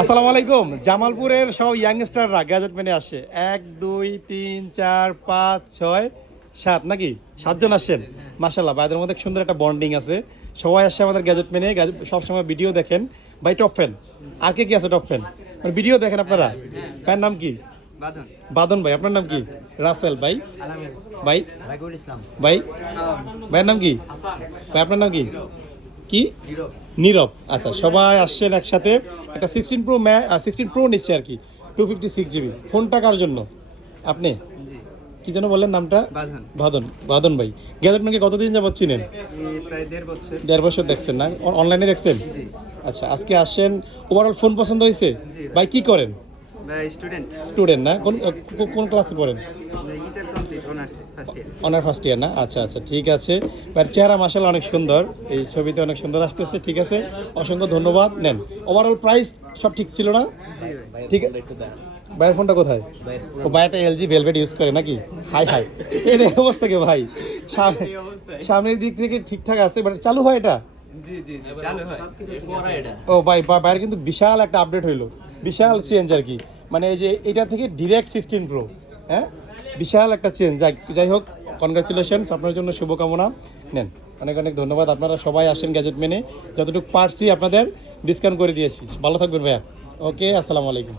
আসসালামু আলাইকুম। জামালপুরের সব ইয়াংস্টাররা গ্যাজেট মেনে আসে 1 2 3 4 5 6 7 নাকি 7জন আসেন। মাশাআল্লাহ, ভাইদের মধ্যে সুন্দর একটা বন্ডিং আছে। সবাই আসে আমাদের গ্যাজেট মেনে, সবসময় ভিডিও দেখেন। ভাই টপ ফ্যান, আর কে কি আছে টপ ফ্যান? মানে ভিডিও দেখেন আপনারা। ভাইয়ের নাম কি? বাদন। বাদন ভাই। আপনার নাম কি? রাসেল ভাই। আলামিন। ভাই রাকিবুল ইসলাম। ভাই ভাইয়ের নাম কি? ভাই আপনার নাম কি? কি? নীরব। আচ্ছা, সবাই আসছেন একসাথে। একটা 16 প্রো নিচ্ছে আর কি, 256 GB। ফোনটা কার জন্য? আপনি জি। কি যেন বললেন নামটা? বাদন। বাদন। বাদন ভাই গ্যাজেটম্যানকে কতদিন যাবত চিনেন? প্রায় 1.5 বছর। 1.5 বছর দেখছেন না? অনলাইনে দেখছেন? জি। আচ্ছা, আজকে আসেন। ওভারঅল ফোন পছন্দ হয়েছে? জি ভাই কি করেন? ভাই স্টুডেন্ট। স্টুডেন্ট না? কোন কোন ক্লাসে পড়েন? Inter complete honours first year. Honour first year না? আচ্ছা আচ্ছা, ঠিক আছে। বাট চেহারা মাশাআল্লাহ অনেক সুন্দর, এই ছবিতে অনেক সুন্দর আসতেছে। ঠিক আছে, অসংখ্য ধন্যবাদ। নেন। ওভারঅল প্রাইস সব ঠিক ছিল না? জি ভাই। ঠিক আছে। ভাইয়ের ফোনটা কোথায়? ও ভাইয়াটা এলজি ভেলভেট ইউজ করে নাকি? হাই হাই, এর এই অবস্থা কে ভাই? এই অবস্থায়। সামনের দিক থেকে ঠিকঠাক আছে, বাট চালু হয় এটা? জি জি চালু হয়। ও ভাই, ভাইয়ের কিন্তু বিশাল একটা আপডেট হইলো, বিশাল চেঞ্জ আর কি। মানে এই যে এটা থেকে ডিরেক্ট 16 প্রো, হ্যাঁ, বিশাল একটা চেঞ্জ। যাই হোক, কনগ্রাচুলেশনস, আপনার জন্য শুভকামনা। নেন, অনেক অনেক ধন্যবাদ। আপনারা সবাই আসেন গ্যাজেট মেনে, যতটুকু পারছি আপনাদের ডিসকাউন্ট করে দিয়েছি। ভালো থাকবেন ভাইয়া। ওকে, আসসালামু আলাইকুম।